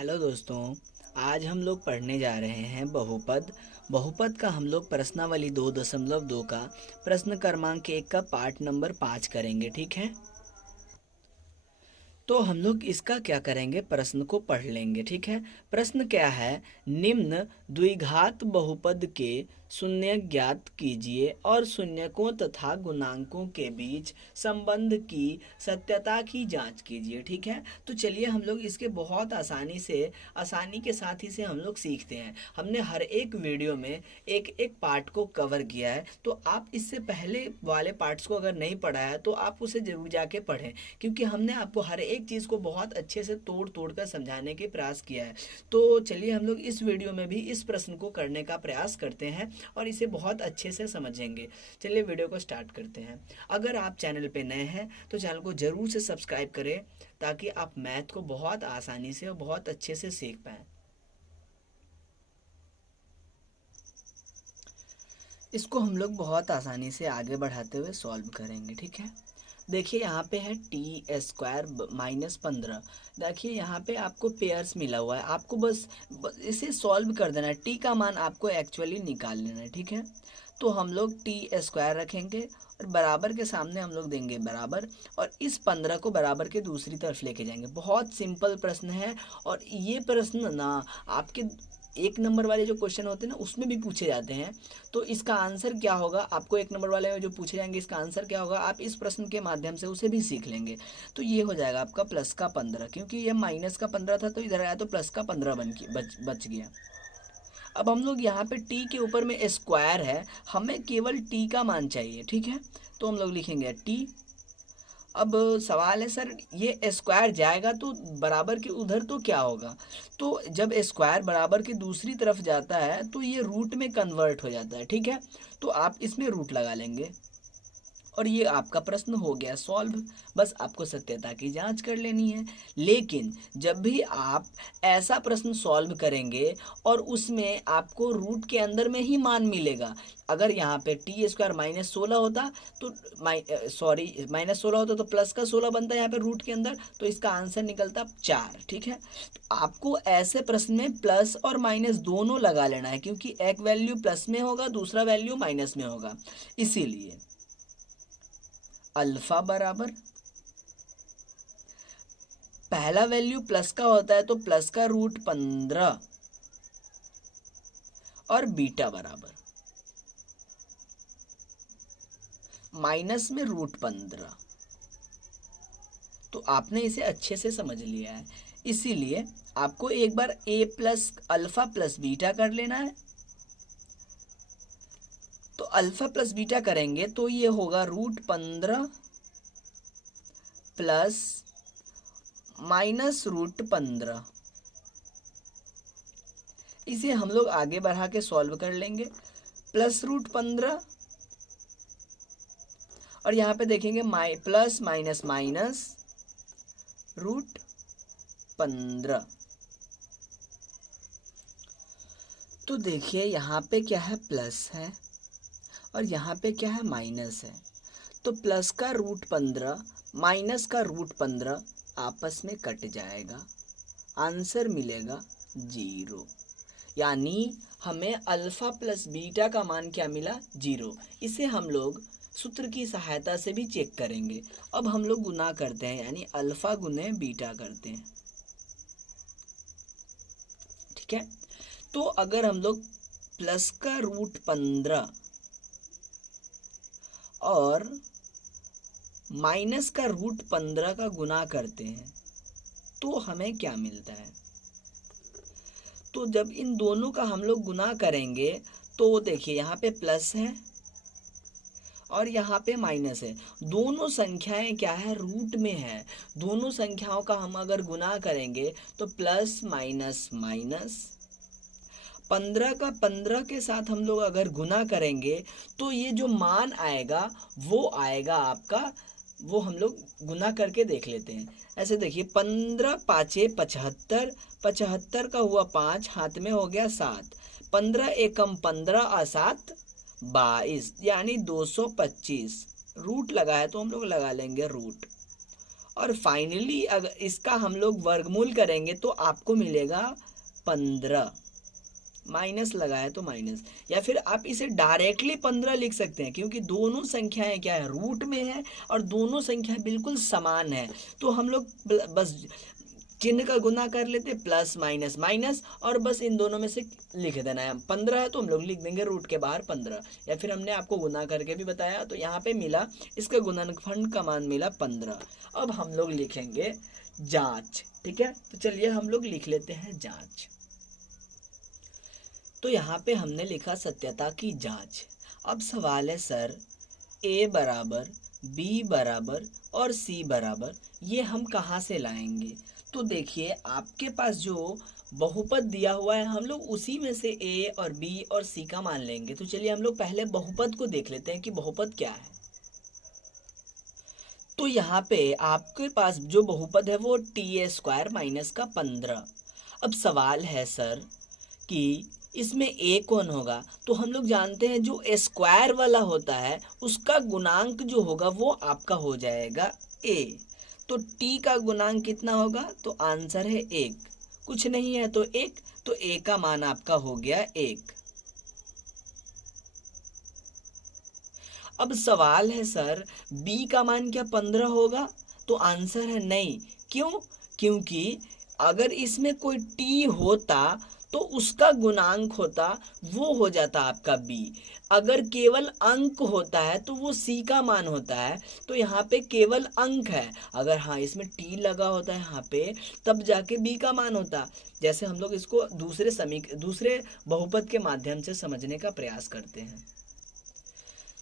Hello दोस्तों। आज हम लोग पढ़ने जा रहे हैं बहुपद। बहुपद का हम लोग प्रश्नावली 2.2 का प्रश्न क्रमांक 1 का पार्ट नंबर 5 करेंगे, ठीक है। तो हम लोग इसका क्या करेंगे, प्रश्न को पढ़ लेंगे, ठीक है। प्रश्न क्या है, निम्न द्विघात बहुपद के शून्य ज्ञात कीजिए और शून्यकों तथा गुणांकों के बीच संबंध की सत्यता की जांच कीजिए, ठीक है। तो चलिए हम लोग इसके बहुत आसानी के साथ ही से हम लोग सीखते हैं। हमने हर एक वीडियो में एक एक पार्ट को कवर किया है, तो आप इससे पहले वाले पार्ट्स को अगर नहीं पढ़ा है तो आप उसे जरूर जाके पढ़ें, क्योंकि हमने आपको हर एक चीज़ को बहुत अच्छे से तोड़ तोड़ कर समझाने के प्रयास किया है। तो चलिए हम लोग इस वीडियो में भी इस प्रश्न को करने का प्रयास करते हैं और इसे बहुत अच्छे से समझेंगे। चलिए वीडियो को स्टार्ट करते हैं। अगर आप चैनल पे नए हैं तो चैनल को ज़रूर से सब्सक्राइब करें, ताकि आप मैथ को बहुत आसानी से और बहुत अच्छे से सीख पाएँ। इसको हम लोग बहुत आसानी से आगे बढ़ाते हुए सॉल्व करेंगे, ठीक है। देखिए यहाँ पे है टी स्क्वायर -15। देखिए यहाँ पे आपको पेयर्स मिला हुआ है, आपको बस इसे सॉल्व कर देना है। टी का मान आपको एक्चुअली निकाल लेना है, ठीक है। तो हम लोग टी स्क्वायर रखेंगे और बराबर के सामने हम लोग देंगे बराबर, और इस 15 को बराबर के दूसरी तरफ लेके जाएंगे। बहुत सिंपल प्रश्न है, और ये प्रश्न ना आपके 1 नंबर वाले जो क्वेश्चन होते हैं ना उसमें भी पूछे जाते हैं। तो इसका आंसर क्या होगा, आपको 1 नंबर वाले में जो पूछे जाएंगे इसका आंसर क्या होगा, आप इस प्रश्न के माध्यम से उसे भी सीख लेंगे। तो ये हो जाएगा आपका प्लस का 15, क्योंकि ये माइनस का 15 था तो इधर आया तो प्लस का 15 बच गया। अब हम लोग यहाँ पे टी के ऊपर में स्क्वायर है, हमें केवल टी का मान चाहिए, ठीक है। तो हम लोग लिखेंगे टी। अब सवाल है सर, ये स्क्वायर जाएगा तो बराबर के उधर तो क्या होगा। तो जब स्क्वायर बराबर के दूसरी तरफ जाता है तो ये रूट में कन्वर्ट हो जाता है, ठीक है। तो आप इसमें रूट लगा लेंगे और ये आपका प्रश्न हो गया सॉल्व। बस आपको सत्यता की जांच कर लेनी है। लेकिन जब भी आप ऐसा प्रश्न सॉल्व करेंगे और उसमें आपको रूट के अंदर में ही मान मिलेगा, अगर यहाँ पे टी स्क्वायर -16 होता तो -16 होता तो प्लस का 16 बनता है यहाँ पे रूट के अंदर, तो इसका आंसर निकलता 4, ठीक है। तो आपको ऐसे प्रश्न में प्लस और माइनस दोनों लगा लेना है, क्योंकि एक वैल्यू प्लस में होगा, दूसरा वैल्यू माइनस में होगा। इसीलिए अल्फा बराबर, पहला वैल्यू प्लस का होता है तो प्लस का रूट 15, और बीटा बराबर माइनस में रूट 15। तो आपने इसे अच्छे से समझ लिया है, इसीलिए आपको एक बार ए प्लस अल्फा प्लस बीटा कर लेना है। तो अल्फा प्लस बीटा करेंगे तो ये होगा रूट 15 प्लस माइनस रूट 15। इसे हम लोग आगे बढ़ा के सॉल्व कर लेंगे। प्लस रूट 15, और यहाँ पे देखेंगे प्लस माइनस माइनस रूट 15। तो देखिए यहाँ पे क्या है, प्लस है, और यहाँ पे क्या है, माइनस है। तो प्लस का रूट 15 माइनस का रूट 15 आपस में कट जाएगा, आंसर मिलेगा 0। यानी हमें अल्फा प्लस बीटा का मान क्या मिला, 0। इसे हम लोग सूत्र की सहायता से भी चेक करेंगे। अब हम लोग गुना करते हैं, यानी अल्फा गुने बीटा करते हैं, ठीक है। तो अगर हम लोग प्लस का रूट 15 और माइनस का रूट 15 का गुना करते हैं तो हमें क्या मिलता है। तो जब इन दोनों का हम लोग गुना करेंगे तो देखिए यहाँ पे प्लस है और यहाँ पे माइनस है। दोनों संख्याएं क्या है, रूट में है। दोनों संख्याओं का हम अगर गुना करेंगे तो प्लस माइनस माइनस, 15 का 15 के साथ हम लोग अगर गुना करेंगे तो ये जो मान आएगा वो आएगा आपका, वो हम लोग गुना करके देख लेते हैं। ऐसे देखिए 15 पाँचे 75, 75 का हुआ 5, हाथ में हो गया 7, 15 एकम 15 और 7 22, यानी 225। रूट लगा है तो हम लोग लगा लेंगे रूट, और फाइनली अगर इसका हम लोग वर्गमूल करेंगे तो आपको मिलेगा 15। माइनस लगाया तो माइनस, या फिर आप इसे डायरेक्टली 15 लिख सकते हैं क्योंकि दोनों संख्याएं क्या है, रूट में है और दोनों संख्याएं बिल्कुल समान है। तो हम लोग बस चिन्ह का गुना कर लेते, प्लस माइनस माइनस, और बस इन दोनों में से लिख देना है। 15 है तो हम लोग लिख देंगे रूट के बाहर 15, या फिर हमने आपको गुना करके भी बताया तो यहाँ पे मिला, इसका गुणनखंड का मान मिला 15। अब हम लोग लिखेंगे जांच, ठीक है। तो चलिए हम लोग लिख लेते हैं जांच। तो यहाँ पे हमने लिखा सत्यता की जांच। अब सवाल है सर a बराबर, b बराबर और c बराबर, ये हम कहाँ से लाएंगे? तो देखिए आपके पास जो बहुपद दिया हुआ है हम लोग उसी में से a और b और c का मान लेंगे। तो चलिए हम लोग पहले बहुपद को देख लेते हैं कि बहुपद क्या है। तो यहाँ पे आपके पास जो बहुपद है वो t² माइनस का 15। अब सवाल है सर कि इसमें a कौन होगा? तो हम लोग जानते हैं जो स्क्वायर वाला होता है उसका गुणांक जो होगा वो आपका हो जाएगा a। तो t का गुणांक कितना होगा? तो आंसर है 1, कुछ नहीं है तो 1, तो a का मान आपका हो गया 1। अब सवाल है सर b का मान क्या 15 होगा? तो आंसर है नहीं। क्यों? क्योंकि अगर इसमें कोई t होता तो उसका गुणांक होता, वो हो जाता आपका b। अगर केवल अंक होता है तो वो c का मान होता है। तो यहाँ पे केवल अंक है, अगर हाँ इसमें t लगा होता है यहाँ पे तब जाके b का मान होता। जैसे हम लोग इसको दूसरे बहुपद के माध्यम से समझने का प्रयास करते हैं।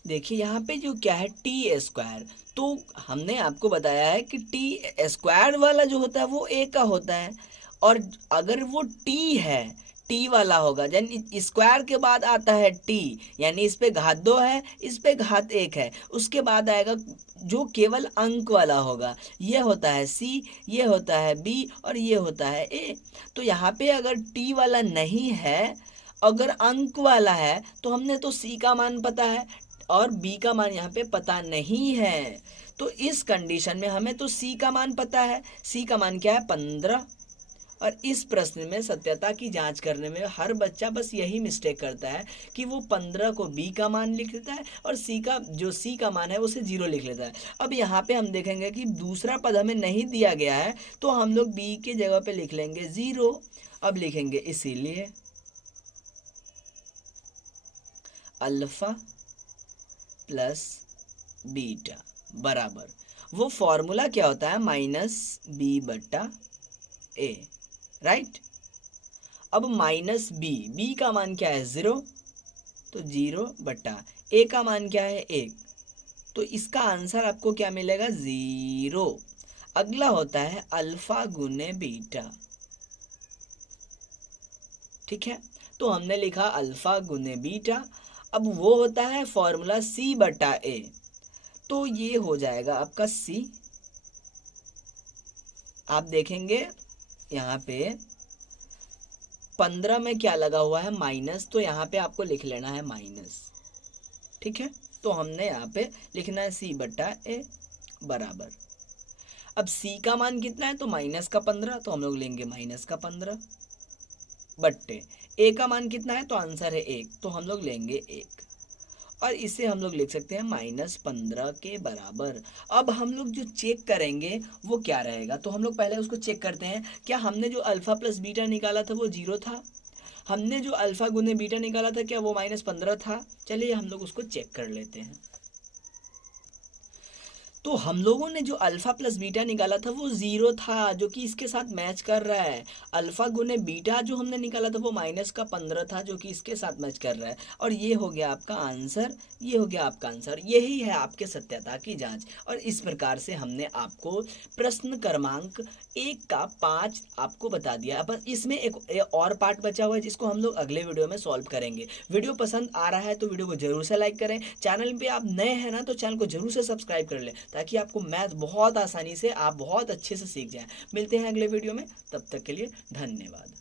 देखिए यहाँ पे जो क्या है t², तो हमने आपको बताया है कि t² वाला जो होता है वो a का होता है, और अगर वो t है, t वाला होगा, यानी स्क्वायर के बाद आता है t, यानी इस पे घात 2 है, इस पे घात 1 है, उसके बाद आएगा जो केवल अंक वाला होगा, ये होता है c, ये होता है b और ये होता है a। तो यहाँ पे अगर t वाला नहीं है, अगर अंक वाला है, तो हमने तो c का मान पता है और b का मान यहाँ पे पता नहीं है। तो इस कंडीशन में हमें तो c का मान पता है, c का मान क्या है 15। और इस प्रश्न में सत्यता की जांच करने में हर बच्चा बस यही मिस्टेक करता है कि वो 15 को b का मान लिख लेता है और c का मान है उसे 0 लिख लेता है। अब यहाँ पे हम देखेंगे कि दूसरा पद हमें नहीं दिया गया है तो हम लोग b की जगह पे लिख लेंगे 0। अब लिखेंगे इसीलिए अल्फा प्लस बीटा बराबर, वो फॉर्मूला क्या होता है -b/a, राइट। अब -b का मान क्या है 0, तो 0/a का मान क्या है 1, तो इसका आंसर आपको क्या मिलेगा 0। अगला होता है अल्फा गुने बीटा, ठीक है। तो हमने लिखा अल्फा गुने बीटा। अब वो होता है फॉर्मूला c/a, तो ये हो जाएगा आपका c। आप देखेंगे यहाँ पे 15 में क्या लगा हुआ है माइनस, तो यहाँ पे आपको लिख लेना है माइनस, ठीक है। तो हमने यहाँ पे लिखना है c/a बराबर। अब c का मान कितना है? तो -15, तो हम लोग लेंगे -15 बट्टे a का मान कितना है? तो आंसर है 1, तो हम लोग लेंगे 1, और इसे हम लोग लिख सकते हैं -15 के बराबर। अब हम लोग जो चेक करेंगे वो क्या रहेगा, तो हम लोग पहले उसको चेक करते हैं। क्या हमने जो अल्फा प्लस बीटा निकाला था वो 0 था? हमने जो अल्फा गुने बीटा निकाला था क्या वो -15 था? चलिए हम लोग उसको चेक कर लेते हैं। तो हम लोगों ने जो अल्फा प्लस बीटा निकाला था वो 0 था, जो कि इसके साथ मैच कर रहा है। अल्फा गुने बीटा जो हमने निकाला था वो -15 था, जो कि इसके साथ मैच कर रहा है। और ये हो गया आपका आंसर, ये हो गया आपका आंसर। यही है आपके सत्यता की जांच। और इस प्रकार से हमने आपको प्रश्न क्रमांक 1 का 5 आपको बता दिया। अब इसमें एक और पार्ट बचा हुआ है जिसको हम लोग अगले वीडियो में सॉल्व करेंगे। वीडियो पसंद आ रहा है तो वीडियो को जरूर से लाइक करें। चैनल पे आप नए हैं ना तो चैनल को जरूर से सब्सक्राइब कर लें, ताकि आपको मैथ बहुत आसानी से, आप बहुत अच्छे से सीख जाएं। मिलते हैं अगले वीडियो में, तब तक के लिए धन्यवाद।